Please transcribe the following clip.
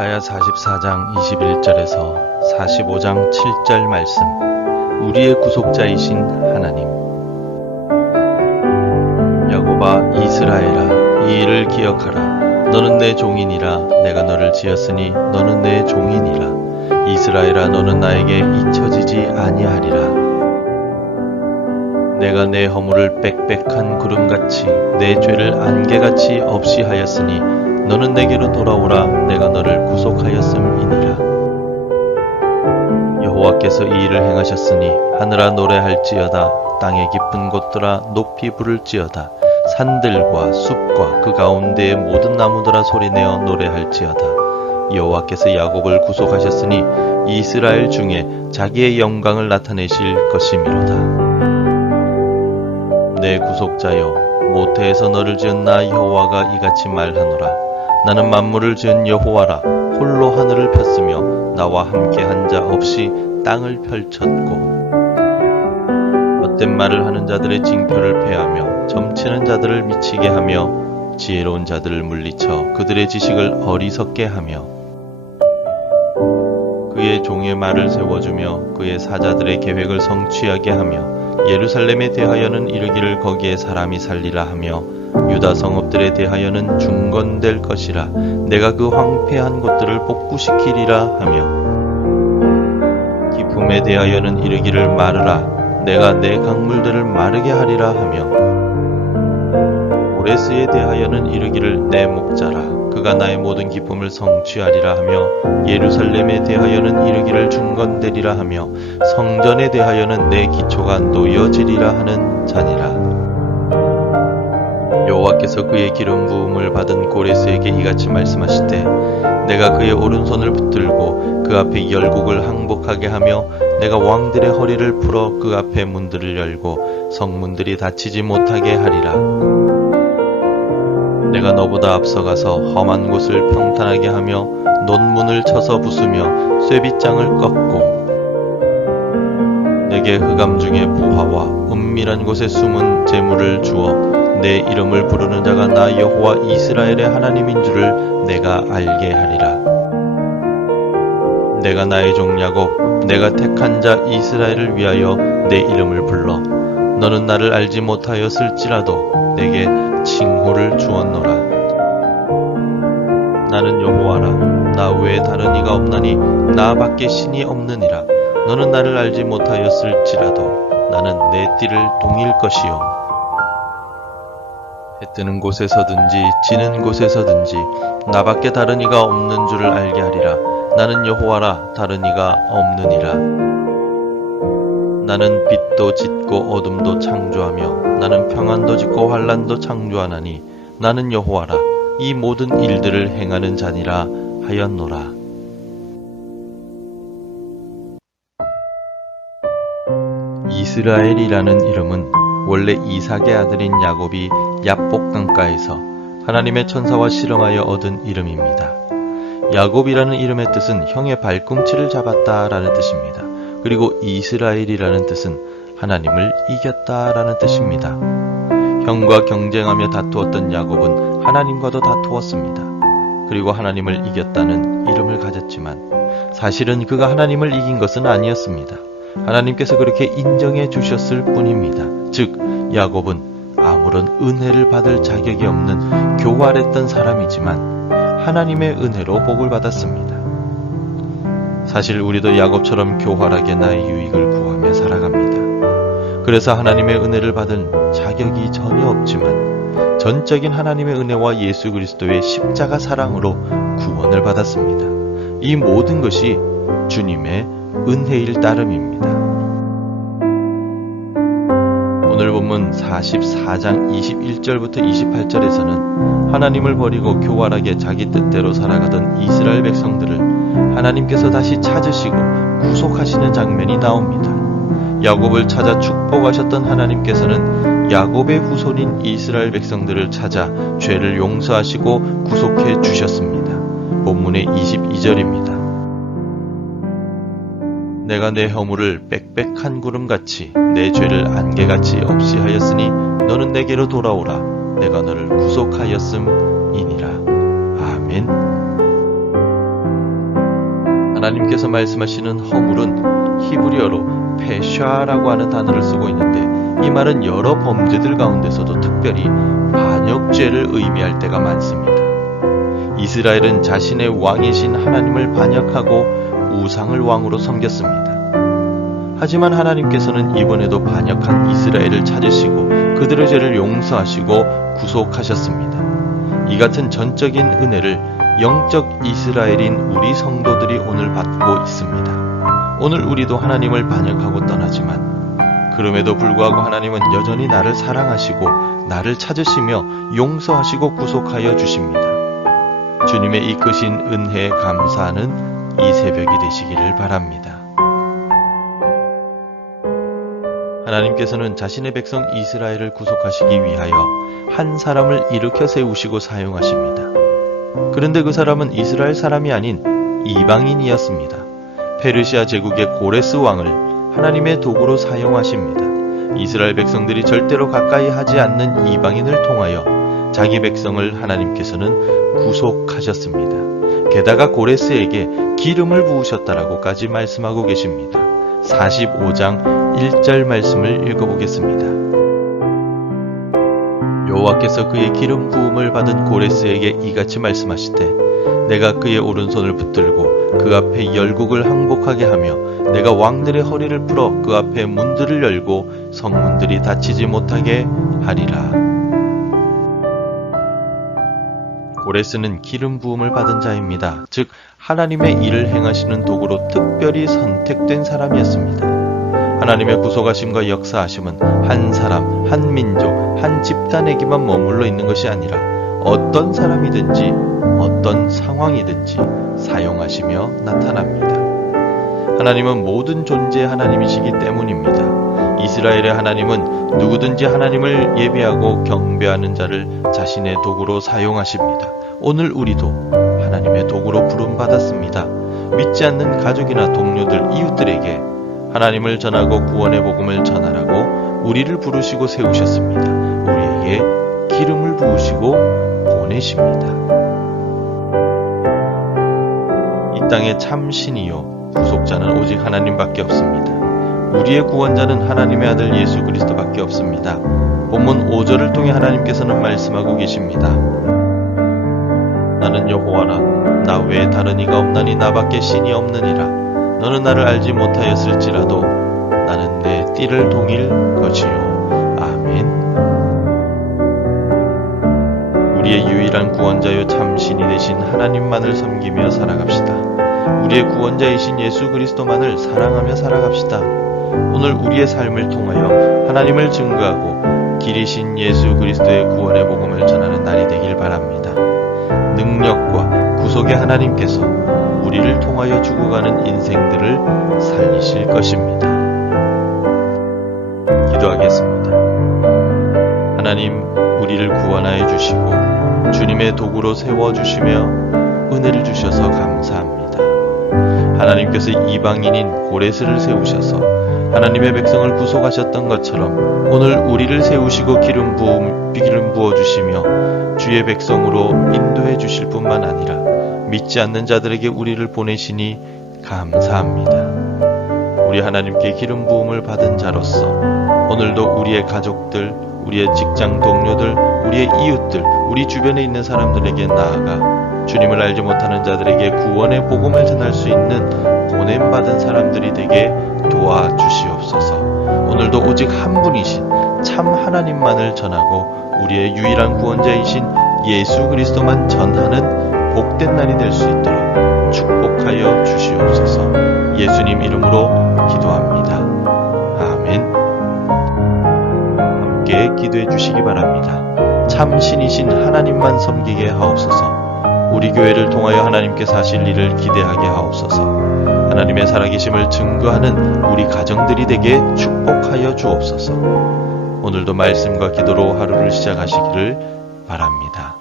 이사야 44장 21절에서 45장 7절 말씀. 우리의 구속자이신 하나님. 야곱아 이스라엘아, 이 일을 기억하라. 너는 내 종이니라. 내가 너를 지었으니 너는 내 종이니라. 이스라엘아, 너는 나에게 잊혀지지 아니하리라. 내가 내 허물을 빽빽한 구름같이 내 죄를 안개같이 없이 하였으니 너는 내게로 돌아오라. 내가 너를 구속하였음이니라. 여호와께서 이 일을 행하셨으니 하늘아 노래할지어다. 땅의 깊은 곳들아 높이 부를지어다. 산들과 숲과 그 가운데의 모든 나무들아 소리내어 노래할지어다. 여호와께서 야곱을 구속하셨으니 이스라엘 중에 자기의 영광을 나타내실 것이미로다. 내 구속자여, 모태에서 너를 지은 나 여호와가 이같이 말하노라. 나는 만물을 지은 여호와라. 홀로 하늘을 폈으며 나와 함께 한 자 없이 땅을 펼쳤고, 헛된 말을 하는 자들의 징표를 폐하며 점치는 자들을 미치게 하며 지혜로운 자들을 물리쳐 그들의 지식을 어리석게 하며 그의 종의 말을 세워주며 그의 사자들의 계획을 성취하게 하며 예루살렘에 대하여는 이르기를 거기에 사람이 살리라 하며 유다 성읍들에 대하여는 중건될 것이라. 내가 그 황폐한 곳들을 복구시키리라 하며 기품에 대하여는 이르기를 마르라. 내가 내 강물들을 마르게 하리라 하며 오레스에 대하여는 이르기를 내 목자라. 그가 나의 모든 기쁨을 성취하리라 하며 예루살렘에 대하여는 이르기를 중건되리라 하며 성전에 대하여는 내 기초가 놓여지리라 하는 자니라. 여호와께서 그의 기름 부음을 받은 고레스에게 이같이 말씀하시되, 내가 그의 오른손을 붙들고 그 앞에 열국을 항복하게 하며 내가 왕들의 허리를 풀어 그 앞에 문들을 열고 성문들이 닫히지 못하게 하리라. 내가 너보다 앞서가서 험한 곳을 평탄하게 하며 논문을 쳐서 부수며 쇠빗장을 꺾고 내게 흑암 중에 보화와 은밀한 곳에 숨은 재물을 주어 내 이름을 부르는 자가 나 여호와 이스라엘의 하나님인 줄을 내가 알게 하리라. 내가 나의 종 야곱, 내가 택한 자 이스라엘을 위하여 내 이름을 불러 너는 나를 알지 못하였을지라도 내게 칭호를 주었노라. 나는 여호와라. 나 외에 다른 이가 없나니 나 밖에 신이 없느니라. 너는 나를 알지 못하였을지라도 나는 내 띠를 동일 것이요. 해 뜨는 곳에서든지 지는 곳에서든지 나밖에 다른 이가 없는 줄을 알게 하리라. 나는 여호와라. 다른 이가 없느니라. 나는 빛도 짓고 어둠도 창조하며 나는 평안도 짓고 환난도 창조하나니 나는 여호와라. 이 모든 일들을 행하는 자니라 하였노라. 이스라엘이라는 이름은 원래 이삭의 아들인 야곱이 야복 강가에서 하나님의 천사와 씨름하여 얻은 이름입니다. 야곱이라는 이름의 뜻은 형의 발꿈치를 잡았다라는 뜻입니다. 그리고 이스라엘이라는 뜻은 하나님을 이겼다라는 뜻입니다. 형과 경쟁하며 다투었던 야곱은 하나님과도 다투었습니다. 그리고 하나님을 이겼다는 이름을 가졌지만 사실은 그가 하나님을 이긴 것은 아니었습니다. 하나님께서 그렇게 인정해 주셨을 뿐입니다. 즉, 야곱은 아무런 은혜를 받을 자격이 없는 교활했던 사람이지만 하나님의 은혜로 복을 받았습니다. 사실 우리도 야곱처럼 교활하게 나의 유익을 구하며 살아갑니다. 그래서 하나님의 은혜를 받을 자격이 전혀 없지만 전적인 하나님의 은혜와 예수 그리스도의 십자가 사랑으로 구원을 받았습니다. 이 모든 것이 주님의 은혜일 따름입니다. 오늘 본문 44장 21절부터 28절에서는 하나님을 버리고 교활하게 자기 뜻대로 살아가던 이스라엘 백성들을 하나님께서 다시 찾으시고 구속하시는 장면이 나옵니다. 야곱을 찾아 축복하셨던 하나님께서는 야곱의 후손인 이스라엘 백성들을 찾아 죄를 용서하시고 구속해 주셨습니다. 본문의 22절입니다. 내가 내 허물을 빽빽한 구름같이 내 죄를 안개같이 없이 하였으니 너는 내게로 돌아오라. 내가 너를 구속하였음이니라. 아멘. 하나님께서 말씀하시는 허물은 히브리어로 페샤라고 하는 단어를 쓰고 있는데, 이 말은 여러 범죄들 가운데서도 특별히 반역죄를 의미할 때가 많습니다. 이스라엘은 자신의 왕이신 하나님을 반역하고 우상을 왕으로 섬겼습니다. 하지만 하나님께서는 이번에도 반역한 이스라엘을 찾으시고 그들의 죄를 용서하시고 구속하셨습니다. 이 같은 전적인 은혜를 영적 이스라엘인 우리 성도들이 오늘 받고 있습니다. 오늘 우리도 하나님을 반역하고 떠나지만 그럼에도 불구하고 하나님은 여전히 나를 사랑하시고 나를 찾으시며 용서하시고 구속하여 주십니다. 주님의 이 크신 은혜에 감사하는 이 새벽이 되시기를 바랍니다. 하나님께서는 자신의 백성 이스라엘을 구속하시기 위하여 한 사람을 일으켜 세우시고 사용하십니다. 그런데 그 사람은 이스라엘 사람이 아닌 이방인이었습니다. 페르시아 제국의 고레스 왕을 하나님의 도구로 사용하십니다. 이스라엘 백성들이 절대로 가까이 하지 않는 이방인을 통하여 자기 백성을 하나님께서는 구속하셨습니다. 게다가 고레스에게 기름을 부으셨다라고까지 말씀하고 계십니다. 45장 1절 말씀을 읽어보겠습니다. 여호와께서 그의 기름 부음을 받은 고레스에게 이같이 말씀하시되, 내가 그의 오른손을 붙들고 그 앞에 열국을 항복하게 하며 내가 왕들의 허리를 풀어 그 앞에 문들을 열고 성문들이 닫히지 못하게 하리라. 고레스는 기름 부음을 받은 자입니다. 즉 하나님의 일을 행하시는 도구로 특별히 선택된 사람이었습니다. 하나님의 구속하심과 역사하심은 한 사람, 한 민족, 한 집단에게만 머물러 있는 것이 아니라 어떤 사람이든지 어떤 상황이든지 사용하시며 나타납니다. 하나님은 모든 존재의 하나님이시기 때문입니다. 이스라엘의 하나님은 누구든지 하나님을 예배하고 경배하는 자를 자신의 도구로 사용하십니다. 오늘 우리도 하나님의 도구로 부름받았습니다. 믿지 않는 가족이나 동료들, 이웃들에게 하나님을 전하고 구원의 복음을 전하라고 우리를 부르시고 세우셨습니다. 우리에게 기름을 부으시고 보내십니다. 이 땅의 참 신이요 구속자는 오직 하나님밖에 없습니다. 우리의 구원자는 하나님의 아들 예수 그리스도밖에 없습니다. 본문 5절을 통해 하나님께서는 말씀하고 계십니다. 나는 여호와라, 나 외에 다른 이가 없나니 나밖에 신이 없느니라. 너는 나를 알지 못하였을지라도 나는 내 띠를 동일 것이요. 아멘. 우리의 유일한 구원자요 참신이 되신 하나님만을 섬기며 살아갑시다. 우리의 구원자이신 예수 그리스도만을 사랑하며 살아갑시다. 오늘 우리의 삶을 통하여 하나님을 증거하고 길이신 예수 그리스도의 구원의 복음을 전하는 날이 되길 바랍니다. 능력과 구속의 하나님께서 우리를 통하여 죽어가는 인생들을 살리실 것입니다. 기도하겠습니다. 하나님, 우리를 구원하여 주시고 주님의 도구로 세워주시며 은혜를 주셔서 감사합니다. 하나님께서 이방인인 고레스를 세우셔서 하나님의 백성을 구속하셨던 것처럼 오늘 우리를 세우시고 기름 부어주시며 주의 백성으로 인도해 주실 뿐만 아니라 믿지 않는 자들에게 우리를 보내시니 감사합니다. 우리 하나님께 기름 부음을 받은 자로서 오늘도 우리의 가족들, 우리의 직장 동료들, 우리의 이웃들, 우리 주변에 있는 사람들에게 나아가 주님을 알지 못하는 자들에게 구원의 복음을 전할 수 있는 보냄받은 사람들이 되게 도와주시옵소서. 오늘도 오직 한 분이신 참 하나님만을 전하고 우리의 유일한 구원자이신 예수 그리스도만 전하는 복된 날이 될 수 있도록 축복하여 주시옵소서. 예수님 이름으로 기도합니다. 아멘. 함께 기도해 주시기 바랍니다. 참 신이신 하나님만 섬기게 하옵소서. 우리 교회를 통하여 하나님께서 하실 일을 기대하게 하옵소서. 하나님의 살아계심을 증거하는 우리 가정들이 되게 축복하여 주옵소서. 오늘도 말씀과 기도로 하루를 시작하시기를 바랍니다.